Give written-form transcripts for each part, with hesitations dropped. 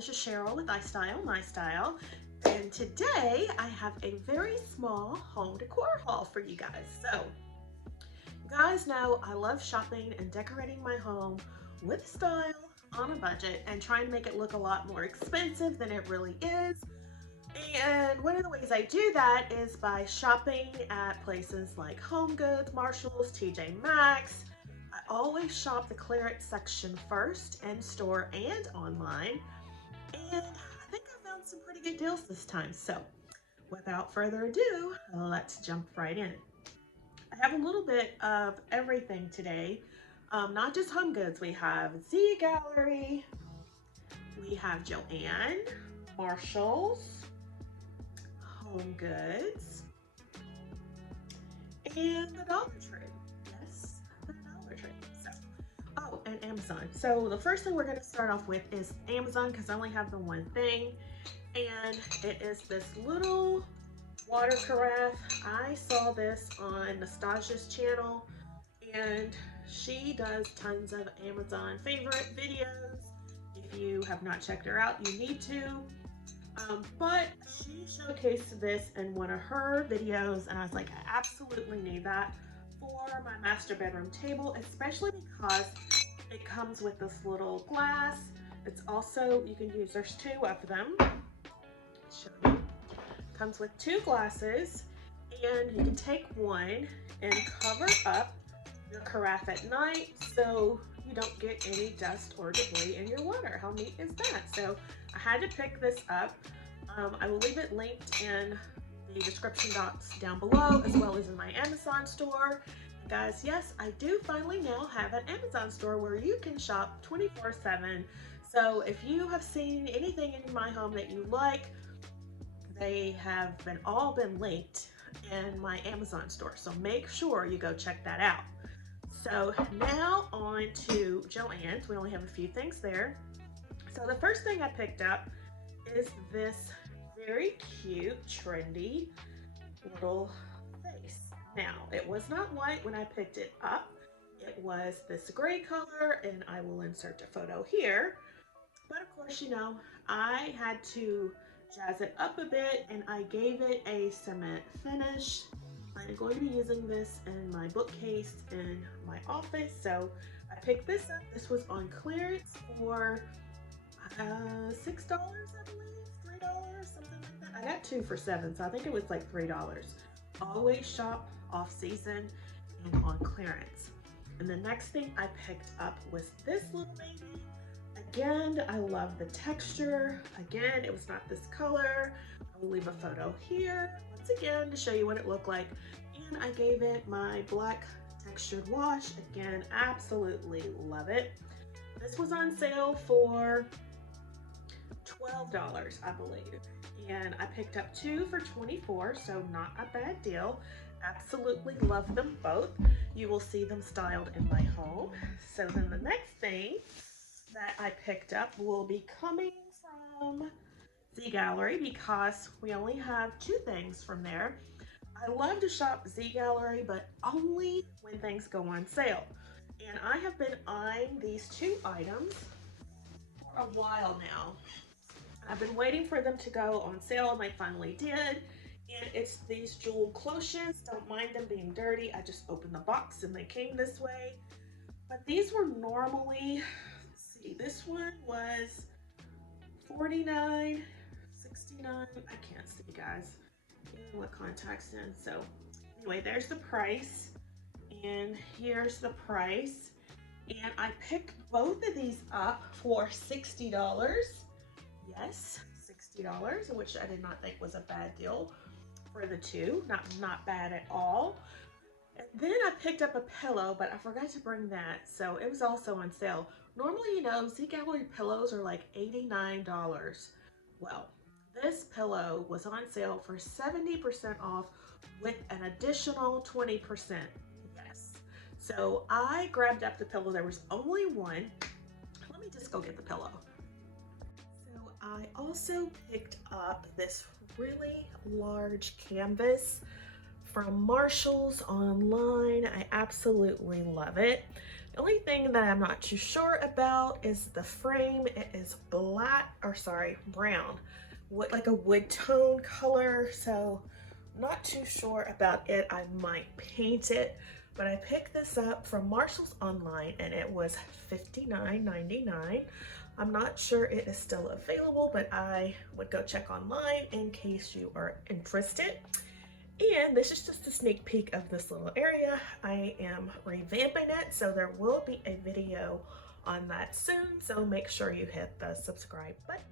this is Cheryl with iStylEMYSTYLE, and today I have a very small home decor haul for you guys. So, you guys know I love shopping and decorating my home with style on a budget and trying to make it look a lot more expensive than it really is. And one of the ways I do that is by shopping at places like HomeGoods, Marshalls, TJ Maxx. I always shop the clearance section first, in store and online. And I think I found some pretty good deals this time. So without further ado, let's jump right in. I have a little bit of everything today. Not just HomeGoods, we have Zgallerie, we have Joann, Marshalls, HomeGoods, and the Dollar Tree. Yes, the Dollar Tree. So, oh, and Amazon. So the first thing we're going to start off with is Amazon, because I only have the one thing, and it is this little water carafe. I saw this on Nastasia's channel, and she does tons of Amazon favorite videos. If you have not checked her out, you need to. But she showcased this in one of her videos, and I was like, I absolutely need that for my master bedroom table, especially because it comes with this little glass. It's also, you can use, there's two of them. Show you. Comes with two glasses, and you can take one and cover up your carafe at night so you don't get any dust or debris in your water. How neat is that? So I had to pick this up. I will leave it linked in the description box down below, as well as in my Amazon store. Guys, yes, I do finally now have an Amazon store where you can shop 24/7. So if you have seen anything in my home that you like, they have all been linked in my Amazon store. So make sure you go check that out. So now on to Joann's. We only have a few things there. So the first thing I picked up is this very cute, trendy little vase. Now, it was not white when I picked it up. It was this gray color, and I will insert a photo here. But of course, you know, I had to jazz it up a bit, and I gave it a cement finish. I'm going to be using this in my bookcase in my office, so I picked this up. This was on clearance for $6, I believe, $3, something like that. I got two for $7, so I think it was like $3. Always shop off season and on clearance. And the next thing I picked up was this little baby. Again, I love the texture. Again, it was not this color. I will leave a photo here once again to show you what it looked like. And I gave it my black textured wash. Again, absolutely love it. This was on sale for $12, I believe. And I picked up two for $24, so not a bad deal. Absolutely love them both. You will see them styled in my home. So then the next thing that I picked up will be coming from Zgallerie, because we only have two things from there. I love to shop Zgallerie, but only when things go on sale. And I have been eyeing these two items for a while now. I've been waiting for them to go on sale, and they finally did. And it's these jewel cloches. Don't mind them being dirty. I just opened the box and they came this way. But these were normally, let's see, this one was $49, $69. I can't see, guys. I don't know what contacts in. So anyway, there's the price, and here's the price. And I picked both of these up for $60. Yes, $60, which I did not think was a bad deal for the two. Not bad at all. And then I picked up a pillow, but I forgot to bring that, so it was also on sale. Normally, you know, Zgallerie pillows are like $89. Well, this pillow was on sale for 70% off with an additional 20%. Yes. So I grabbed up the pillow. There was only one. Let me just go get the pillow. So I also picked up this really large canvas from Marshalls online. I absolutely love it. only thing that I'm not too sure about is the frame. It is black, or sorry, brown, like a wood tone color. So I'm not too sure about it. I might paint it, but I picked this up from Marshall's online and it was $59.99. I'm not sure it is still available, but I would go check online in case you are interested. And this is just a sneak peek of this little area. I am revamping it, so there will be a video on that soon, so make sure you hit the subscribe button.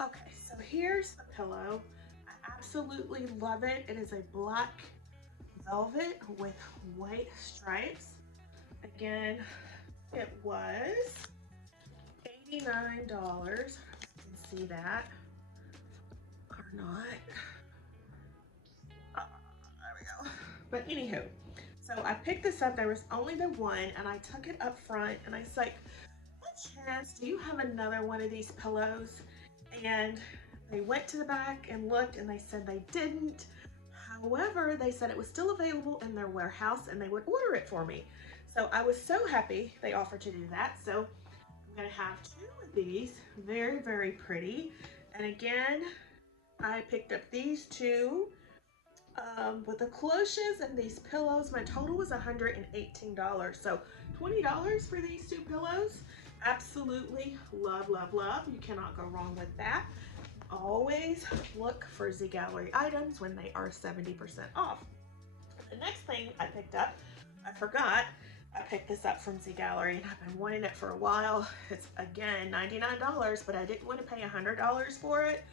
Okay, so here's the pillow. I absolutely love it. It is a black velvet with white stripes. Again, it was $89. You can see that or not. But anywho, so I picked this up. There was only the one, and I took it up front, and I was like, what chance, do you have another one of these pillows? And they went to the back and looked, and they said they didn't. However, they said it was still available in their warehouse, and they would order it for me. So I was so happy they offered to do that. So I'm gonna have two of these, very, very pretty. And again, I picked up these two. With the cloches and these pillows, my total was $118. So $20 for these two pillows. Absolutely love, love, love. You cannot go wrong with that. Always look for Zgallerie items when they are 70% off. The next thing I picked up, I forgot, I picked this up from Zgallerie and I've been wanting it for a while. It's again $99, but I didn't want to pay $100 for it.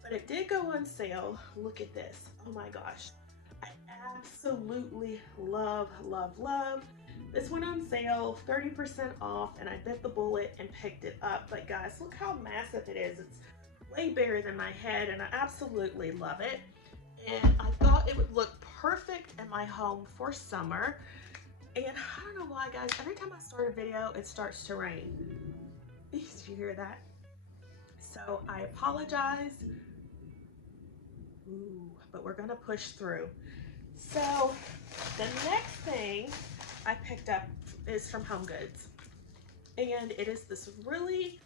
But it did go on sale. Look at this. Oh my gosh. I absolutely love, love, love. This went on sale, 30% off, and I bit the bullet and picked it up. But guys, look how massive it is. It's way bigger than my head, and I absolutely love it. And I thought it would look perfect in my home for summer. And I don't know why, guys, every time I start a video, it starts to rain. Did you hear that? So I apologize. Ooh, but we're gonna push through. So the next thing I picked up is from HomeGoods, and it is this really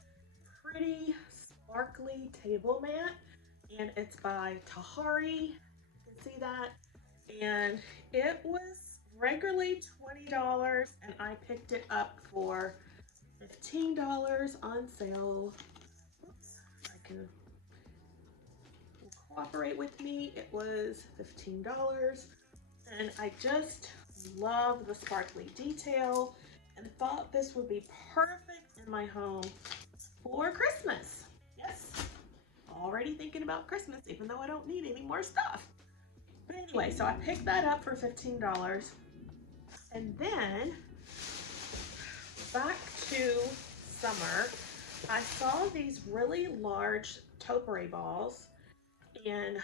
pretty sparkly table mat, and it's by Tahari. You can see that, and it was regularly $20, and I picked it up for $15 on sale. Oops, I can cooperate with me. It was $15, and I just love the sparkly detail and thought this would be perfect in my home for Christmas. Yes, already thinking about Christmas, even though I don't need any more stuff. But anyway, so I picked that up for $15, and then back to summer, I saw these really large topiary balls. And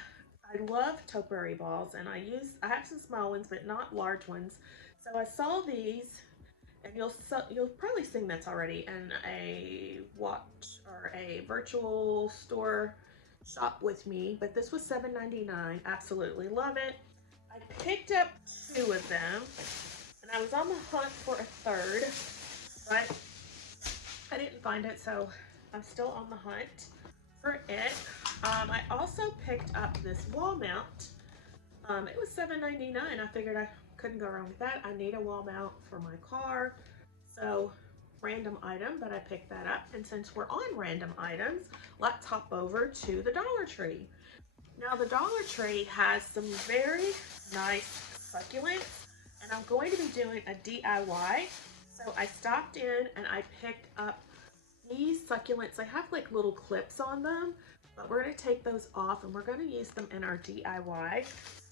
I love topiary balls, and I have some small ones, but not large ones. So I saw these, and you'll probably seen this already in a watch or a virtual store shop with me. But this was $7.99. Absolutely love it. I picked up two of them, and I was on the hunt for a third, but I didn't find it, so I'm still on the hunt for it. I also picked up this wall mount. It was $7.99. I figured I couldn't go wrong with that. I need a wall mount for my car. So random item, but I picked that up. And since we're on random items, let's hop over to the Dollar Tree. Now the Dollar Tree has some very nice succulents, and I'm going to be doing a DIY. So I stopped in and I picked up these succulents. They have like little clips on them, but we're going to take those off and we're going to use them in our DIY.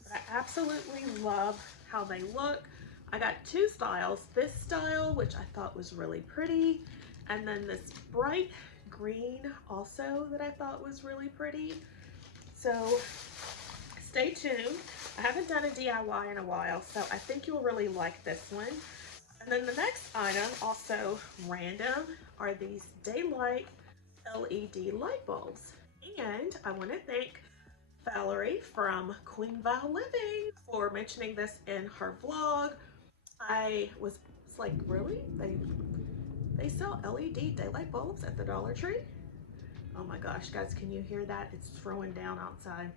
But I absolutely love how they look. I got two styles. This style, which I thought was really pretty, and then this bright green also that I thought was really pretty. So stay tuned. I haven't done a DIY in a while, so I think you'll really like this one. And then the next item, also random, are these daylight LED light bulbs. And I want to thank Valerie from Queen Val Living for mentioning this in her vlog. I was like, really? They sell LED daylight bulbs at the Dollar Tree? Oh my gosh, guys, can you hear that? It's throwing down outside.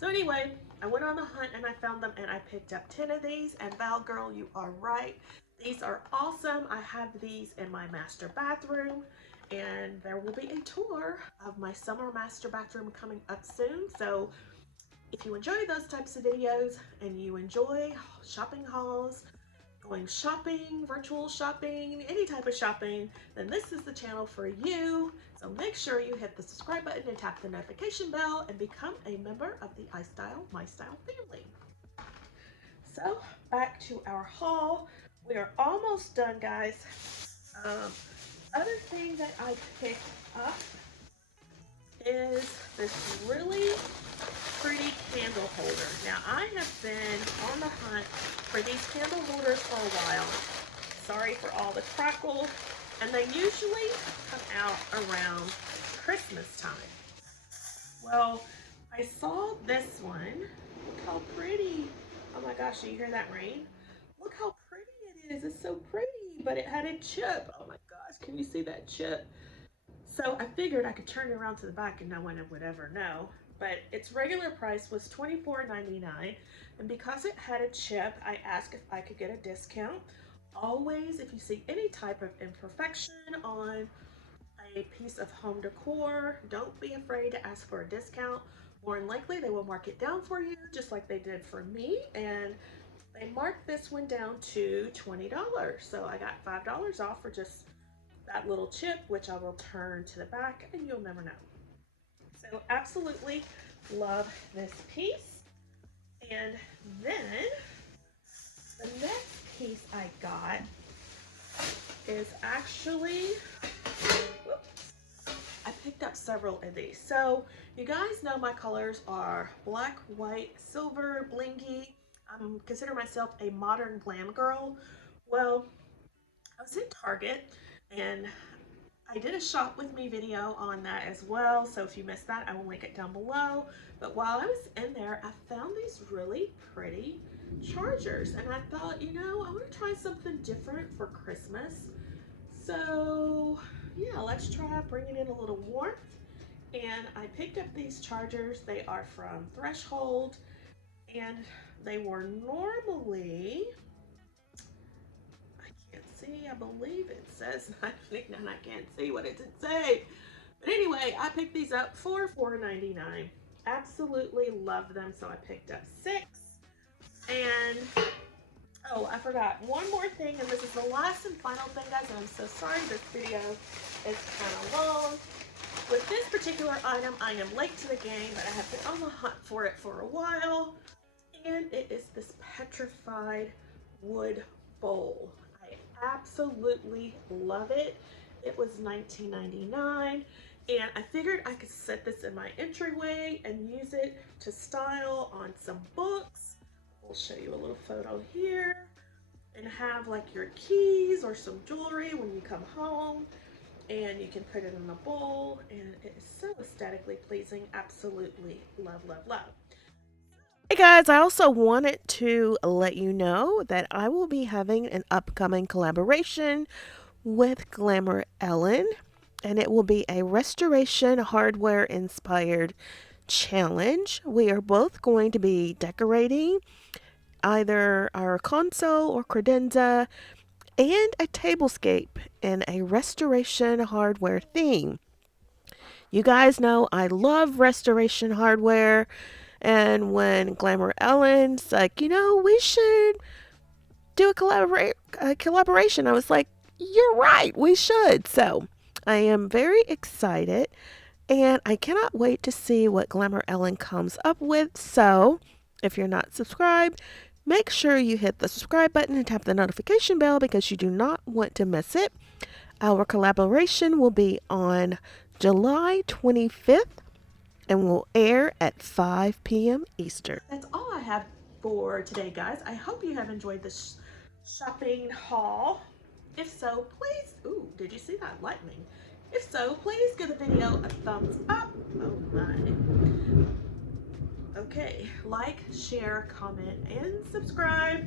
So anyway, I went on the hunt and I found them and I picked up 10 of these. And Val girl, you are right. These are awesome. I have these in my master bathroom, and there will be a tour of my summer master bathroom coming up soon. So if you enjoy those types of videos and you enjoy shopping hauls, going shopping, virtual shopping, any type of shopping, then this is the channel for you. So make sure you hit the subscribe button and tap the notification bell and become a member of the iStyle family. So back to our haul. We are almost done, guys. Other thing that I picked up is this really pretty candle holder. Now, I have been on the hunt for these candle holders for a while. Sorry for all the crackle. And they usually come out around Christmas time. Well, I saw this one. Look how pretty. Oh my gosh, do you hear that rain? Look how pretty it is. It's so pretty, but it had a chip. Oh my gosh, can you see that chip? So I figured I could turn it around to the back and no one would ever know. But its regular price was $24.99, and because it had a chip, I asked if I could get a discount. Always, if you see any type of imperfection on a piece of home decor, don't be afraid to ask for a discount. More than likely, they will mark it down for you, just like they did for me, and they marked this one down to $20. So I got $5 off for just that little chip, which I will turn to the back and you'll never know. So absolutely love this piece. And then the next piece I got is actually, whoops, I picked up several of these. So you guys know my colors are black, white, silver, blingy. I consider myself a modern glam girl. Well, I was in Target and I did a shop with me video on that as well, so if you missed that, I will link it down below. But while I was in there, I found these really pretty chargers, and I thought, you know, I want to try something different for Christmas. So yeah, let's try bringing in a little warmth. And I picked up these chargers. They are from Threshold, and they were normally, I believe it says, and I can't see what it did say. But anyway, I picked these up for $4.99. Absolutely love them, so I picked up 6. And, oh, I forgot one more thing, and this is the last and final thing, guys, and I'm so sorry this video is kind of long. With this particular item, I am late to the game, but I have been on the hunt for it for a while, and it is this petrified wood bowl. Absolutely love it. It was $19.99, and I figured I could set this in my entryway and use it to style on some books. We'll show you a little photo here, and have like your keys or some jewelry when you come home, and you can put it in a bowl, and it is so aesthetically pleasing. Absolutely love, love, love. Hey guys, I also wanted to let you know that I will be having an upcoming collaboration with Glamour Ellen, and it will be a restoration hardware inspired challenge. We are both going to be decorating either our console or credenza and a tablescape in a restoration hardware theme. You guys know I love restoration hardware. And when Glamour Ellen's like, you know, we should do a collaboration, I was like, you're right, we should. So I am very excited, and I cannot wait to see what Glamour Ellen comes up with. So if you're not subscribed, make sure you hit the subscribe button and tap the notification bell because you do not want to miss it. Our collaboration will be on July 25th. And will air at 5 p.m. Eastern. That's all I have for today, guys. I hope you have enjoyed this shopping haul. If so, please, ooh, did you see that lightning? If so, please give the video a thumbs up. Oh my. Okay, like, share, comment, and subscribe.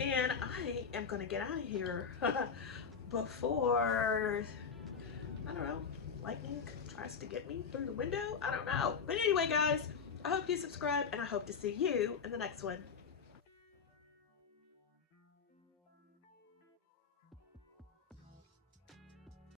And I am gonna get out of here before, I don't know, lightning tries to get me through the window. I don't know. But anyway, guys, I hope you subscribe and I hope to see you in the next one.